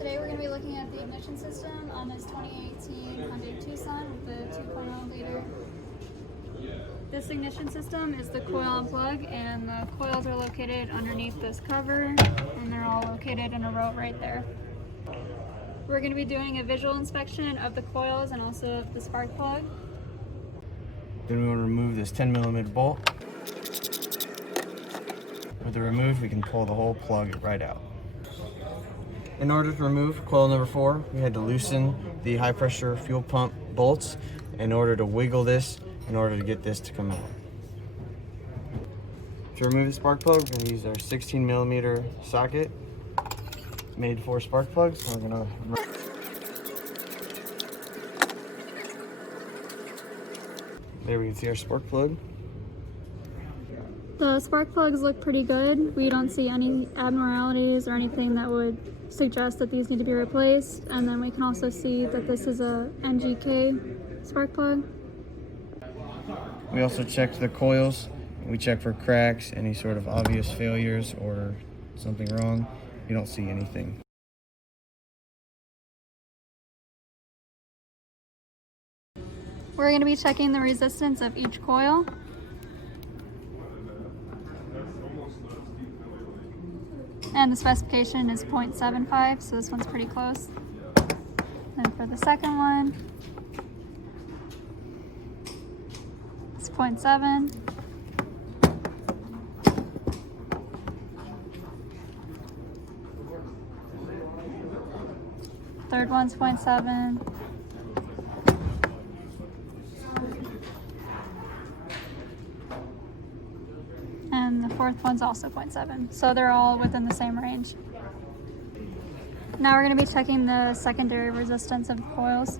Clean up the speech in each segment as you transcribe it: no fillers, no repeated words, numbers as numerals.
Today we're going to be looking at the ignition system on this 2018 Hyundai Tucson with the 2.0 liter. This ignition system is the coil and plug, and the coils are located underneath this cover, and they're all located in a row right there. We're going to be doing a visual inspection of the coils and also of the spark plug. Then we want to remove this 10mm bolt. With the remove, we can pull the whole plug right out. In order to remove coil number 4, we had to loosen the high pressure fuel pump bolts in order to wiggle this, in order to get this to come out. To remove the spark plug, we're going to use our 16mm socket made for spark plugs. We're going to there we can see our spark plug. The spark plugs look pretty good. We don't see any abnormalities or anything that would suggest that these need to be replaced. And then we can also see that this is a NGK spark plug. We also checked the coils. We check for cracks, any sort of obvious failures or something wrong. You don't see anything. We're going to be checking the resistance of each coil. And the specification is 0.75, so this one's pretty close. And for the second one, it's 0.7. Third one's 0.7. And the fourth one's also 0.7. So they're all within the same range. Now we're going to be checking the secondary resistance of the coils.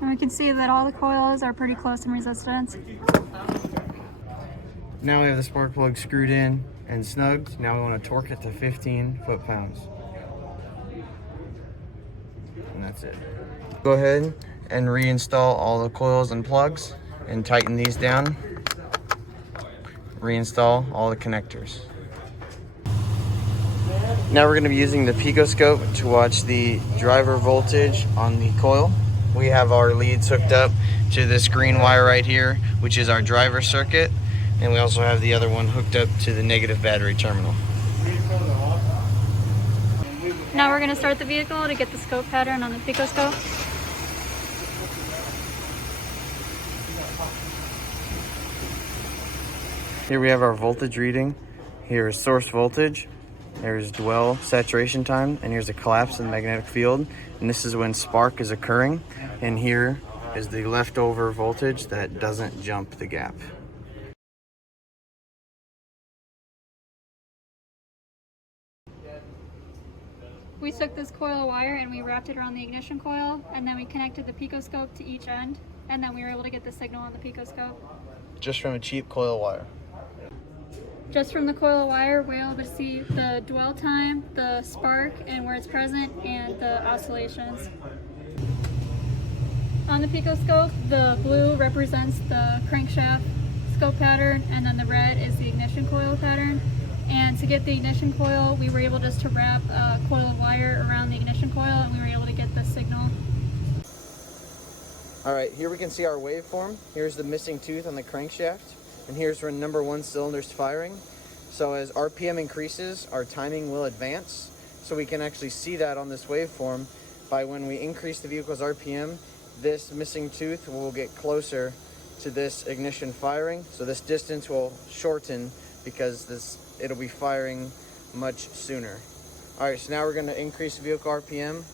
And we can see that all the coils are pretty close in resistance. Now we have the spark plug screwed in and snugged. Now we want to torque it to 15 foot-pounds. And that's it. Go ahead and reinstall all the coils and plugs and tighten these down. Reinstall all the connectors. Now we're going to be using the picoscope to watch the driver voltage on the coil. We have our leads hooked up to this green wire right here, which is our driver circuit, and we also have the other one hooked up to the negative battery terminal. Now we're going to start the vehicle to get the scope pattern on the picoscope. Here we have our voltage reading. Here is source voltage. There's dwell saturation time, and here's a collapse in the magnetic field, and this is when spark is occurring, and here is the leftover voltage that doesn't jump the gap. We took this coil of wire and we wrapped it around the ignition coil, and then we connected the picoscope to each end, and then we were able to get the signal on the picoscope. Just from a cheap coil wire. Just from the coil of wire, we're able to see the dwell time, the spark, and where it's present, and the oscillations. On the picoscope, the blue represents the crankshaft scope pattern, and then the red is the ignition coil pattern. And to get the ignition coil, we were able just to wrap a coil of wire around the ignition coil, and we were able to get the signal. All right, here we can see our waveform. Here's the missing tooth on the crankshaft, and here's where number 1 cylinder's firing. So as RPM increases, our timing will advance. So we can actually see that on this waveform by when we increase the vehicle's RPM, this missing tooth will get closer to this ignition firing. So this distance will shorten because it'll be firing much sooner. All right, so now we're going to increase the vehicle RPM